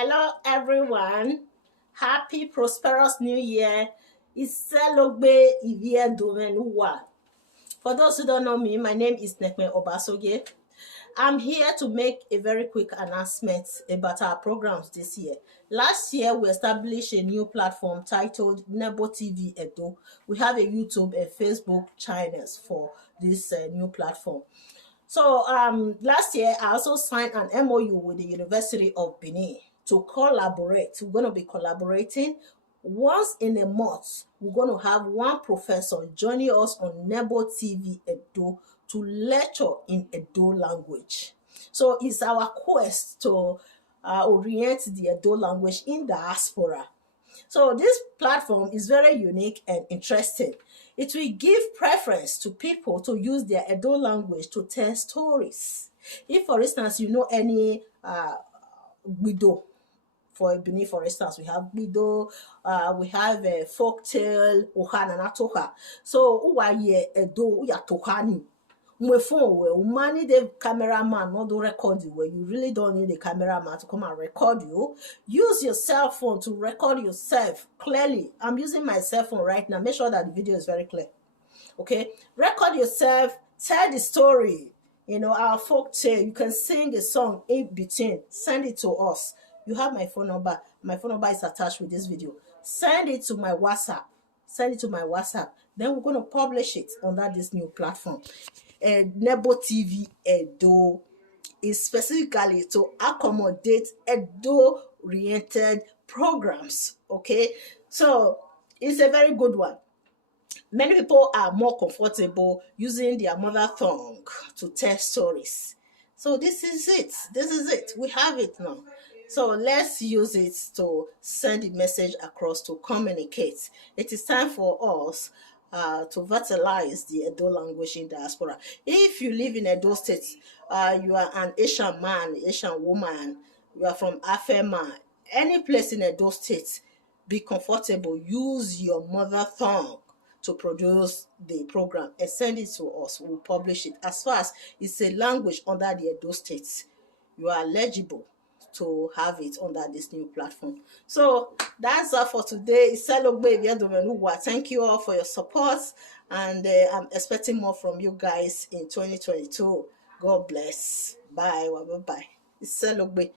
Hello, everyone. Happy, prosperous New Year. It's Selogbe Edo. For those who don't know me, my name is Nekme Obasoge. I'm here to make a very quick announcement about our programs this year. Last year, we established a new platform titled NEBO TV Edo. We have a YouTube and Facebook channels for this new platform. So last year, I also signed an MOU with the University of Benin to collaborate. We're going to be collaborating once in a month. We're going to have one professor joining us on NEBO TV Edo to lecture in Edo language. So it's our quest to orient the Edo language in diaspora. So this platform is very unique and interesting. It will give preference to people to use their Edo language to tell stories. If, for instance, you know any Guido, for instance, we have Guido, we have a folk tale, Ohana Natoha. So, Uwaye Edo, Uya Tohani. Phone money the cameraman not do record you where you really don't need a cameraman to come and record you. Use your cell phone to record yourself clearly. I'm using my cell phone right now. Make sure that the video is very clear. Okay, record yourself, tell the story. You know, our folk tale. You can sing a song in between. Send it to us. You have my phone number. My phone number is attached with this video. Send it to my WhatsApp. Send it to my WhatsApp. Then we're going to publish it under this new platform. NEBO TV Edo is specifically to accommodate Edo-oriented programs. Okay, so it's a very good one. Many people are more comfortable using their mother tongue to tell stories. So this is it. This is it. We have it now. So let's use it to send a message across, to communicate. It is time for us to vitalize the Edo language in diaspora. If you live in Edo State, you are an Asian man, Asian woman, you are from Afema, any place in Edo State, be comfortable. Use your mother tongue to produce the program and send it to us. We'll publish it. As far as it's a language under the Edo State, you are eligible to have it under this new platform. So that's all for today. Thank you all for your support, and I'm expecting more from you guys in 2022. God bless. Bye. Bye. Bye. It's